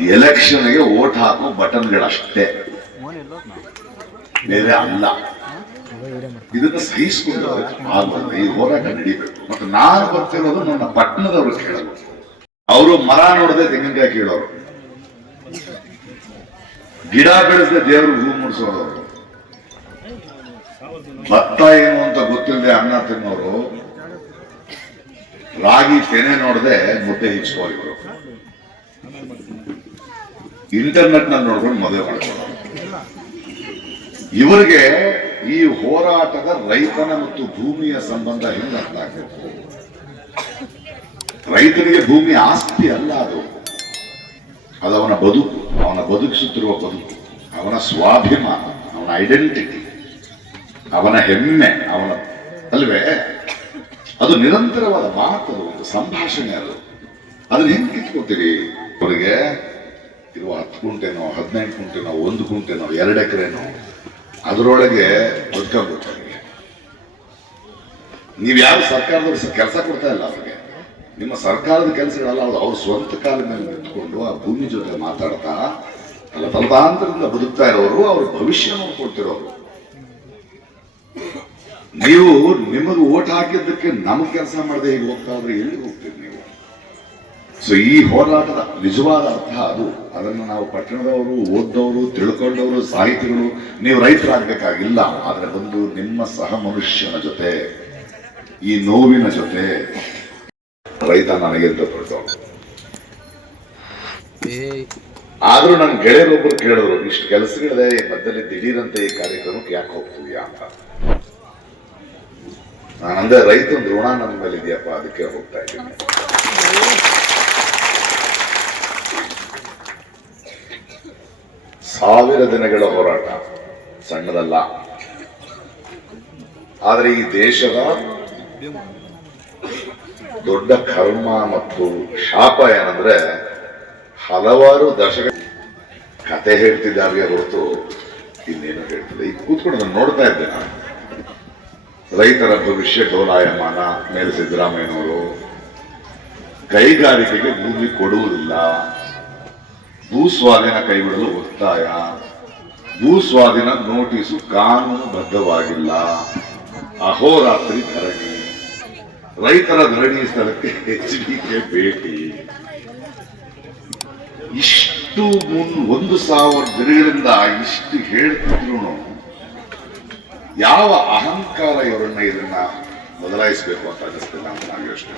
ಎಲೆಕ್ಷನ್ಗೆ ಓಟ್ ಹಾಕೋ ಬಟನ್ಗಳಷ್ಟೇ. ಬೇರೆ ಅಲ್ಲ. ಇದನ್ನ ಸಹಿಸಿಕೊಂಡು ಆಗ್ಬಾರ್ದು ಈ ಹೋರಾಟ ನಡೀಬೇಕು. ಮತ್ತೆ ನಾನು ಬರ್ತಿರೋದು ನನ್ನ ಪಟ್ಟಣದವರು ಕೇಳಲು ಅವರು ಮರ ನೋಡದೆ ತೆಂಗಿನಕಾಯಿ ಕೇಳೋರು. ಗಿಡ ಬೆಳೆಸದೆ ದೇವರು ಹೂ ಮುಡಿಸೋರು ಭತ್ತ ಏನು ಅಂತ ಗೊತ್ತಿಲ್ಲದೆ ಅನ್ನ ತಿನ್ನೋರು. ರಾಗಿ ತೆನೆ ನೋಡದೆ ಮುದ್ದೆ ಹಿಚ್ಕೋ ಇವರು. ಇಂಟರ್ನೆಟ್ನಲ್ಲಿ ನೋಡ್ಕೊಂಡು ಮದುವೆ ಮಾಡ್ಕೊಳ್ಳೋರು ಇವರಿಗೆ ಈ ಹೋರಾಟದ ರೈತನ ಮತ್ತು ಭೂಮಿಯ ಸಂಬಂಧ ಹೆಂಗೆ ಅರ್ಥ ಆಗಬೇಕು? ರೈತನಿಗೆ ಭೂಮಿ ಆಸ್ತಿ ಅಲ್ಲ ಅದು. ಅದು ಅವನ ಬದುಕು, ಅವನ ಬದುಕಿಸುತ್ತಿರುವ ಬದುಕು, ಅವನ ಸ್ವಾಭಿಮಾನ, ಅವನ ಐಡೆಂಟಿಟಿ ಅವನ ಹೆಮ್ಮೆ, ಅವನ ಅಲ್ವೇ? ಅದು ನಿರಂತರವಾದ ಮಾತು ಒಂದು ಸಂಭಾಷಣೆ ಅದು. ಅದನ್ನ ಹೆಂಗ್ ಕಿತ್ಕೋತೀರಿ? ಅವರಿಗೆ ಇರುವ ಹತ್ತು ಗುಂಟೆನೋ, ಹದಿನೆಂಟು ಗುಂಟೆನೋ, ಒಂದು ಗುಂಟೆನೋ, ಎರಡು ಎಕರೆನೋ, ಅದರೊಳಗೆ ಬದುಕಬೇಕು ಅವರಿಗೆ ನೀವು ಯಾರು ಸರ್ಕಾರದವ್ರು ಕೆಲಸ ಕೊಡ್ತಾ ಇಲ್ಲ ಅವ್ರಿಗೆ. ನಿಮ್ಮ ಸರ್ಕಾರದ ಕೆಲಸಗಳಲ್ಲ ಅವ್ರು ಅವ್ರ ಸ್ವಂತ ಕಾಲ ಮೇಲೆ ನಿಂತ್ಕೊಂಡು ಆ ಭೂಮಿ ಜೊತೆ ಮಾತಾಡ್ತಾ ಅಲ್ಲ ತಲತಾಂತರದಿಂದ ಬದುಕ್ತಾ ಇರೋರು, ಅವ್ರ ಭವಿಷ್ಯ ನೋಡ್ಕೊಳ್ತಿರೋರು ನೀವು ನಿಮಗೆ ಓಟ್ ಹಾಕಿದ್ದಕ್ಕೆ ನಮ್ಗೆ ಕೆಲಸ ಮಾಡದೆ ಈಗ ಹೋಗ್ತಾ ಇದ್ರೆ ಎಲ್ಲಿ ಹೋಗ್ತೀರಿ ನೀವು? ಸೊ ಈ ಹೋರಾಟದ ನಿಜವಾದ ಅರ್ಥ ಅದು. ಅದನ್ನು ನಾವು ಪಟ್ಟಣದವರು ಓದ್ದವರು ತಿಳ್ಕೊಂಡವರು ಸಾಹಿತಿಗಳು ನೀವು ರೈತರಾಗಬೇಕಾಗಿಲ್ಲ. ಆದರೆ ಒಂದು ನಿಮ್ಮ ಸಹ ಮನುಷ್ಯನ ಜೊತೆ ಈ ನೋವಿನ ಜೊತೆ ರೈತ ನನಗೆಂತ ದೊಡ್ಡವನು ಆದ್ರೂ ನನ್ನ ಗೆಳೆಯರೊಬ್ಬರು ಕೇಳಿದ್ರು ಇಷ್ಟು ಕೆಲಸಗಳಿದೆ ಈ ಮಧ್ಯದಲ್ಲಿ ದಿಢೀರಂತೆ ಈ ಕಾರ್ಯಕ್ರಮಕ್ಕೆ ಯಾಕೆ ಹೋಗ್ತೀವಿ ಅಂತ. ನಾನಂದ್ರೆ ರೈತನ ಋಣ ನನ್ನ ಮೇಲೆ ಇದೆಯಪ್ಪ ಅದಕ್ಕೆ ಹೋಗ್ತಾ ಇದ್ದೀನಿ. ಸಾವಿರ ದಿನಗಳ ಹೋರಾಟ. ಸಣ್ಣದಲ್ಲ. ಆದರೆ ಈ ದೇಶದ ದೊಡ್ಡ ಕರ್ಮ ಮತ್ತು ಶಾಪ ಏನಂದ್ರೆ ಹಲವಾರು ದಶಕ ಕತೆ ಹೇಳ್ತಿದ್ದಾರೆ ಹೊರತು ಇನ್ನೇನು ಹೇಳ್ತಿದೆ ಈಗ ಕೂತ್ಕೊಂಡು ನಾನು ನೋಡ್ತಾ ಇದ್ದೆ ನಾನು. ರೈತರ ಭವಿಷ್ಯ ಡೋಲಾಯಮಾನ ಮೇಲೆ ಸಿದ್ದರಾಮಯ್ಯನವರು ಕೈಗಾರಿಕೆಗೆ ಭೂಮಿ ಕೊಡುವುದಿಲ್ಲ. ಭೂ ಸ್ವಾಧೀನ ಕೈಬಿಡಲು ಒತ್ತಾಯ. ಭೂ ಸ್ವಾಧೀನ ನೋಟಿಸು ಕಾನೂನು ಬದ್ಧವಾಗಿಲ್ಲ. ಅಹೋರಾತ್ರಿ ಧರಣಿ. ರೈತರ ಧರಣಿ ಸ್ಥಳಕ್ಕೆ ಎಚ್ ಡಿಕೆ ಭೇಟಿ. ಇಷ್ಟು ಮುನ್, ಒಂದು ಸಾವಿರ ದಿನಗಳಿಂದ ಇಷ್ಟು ಹೇಳ್ತಿದ್ರು ಯಾವ ಅಹಂಕಾರ ಇವರನ್ನ ಇದನ್ನ ಬದಲಾಯಿಸಬೇಕು ಅಂತ ಅನಿಸ್ತೇನೆ ಯೋಚನೆ.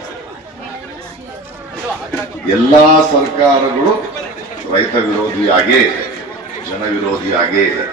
ಎಲ್ಲಾ ಸರ್ಕಾರಗಳು ರೈತ ವಿರೋಧಿಯಾಗೇ ಇದೆ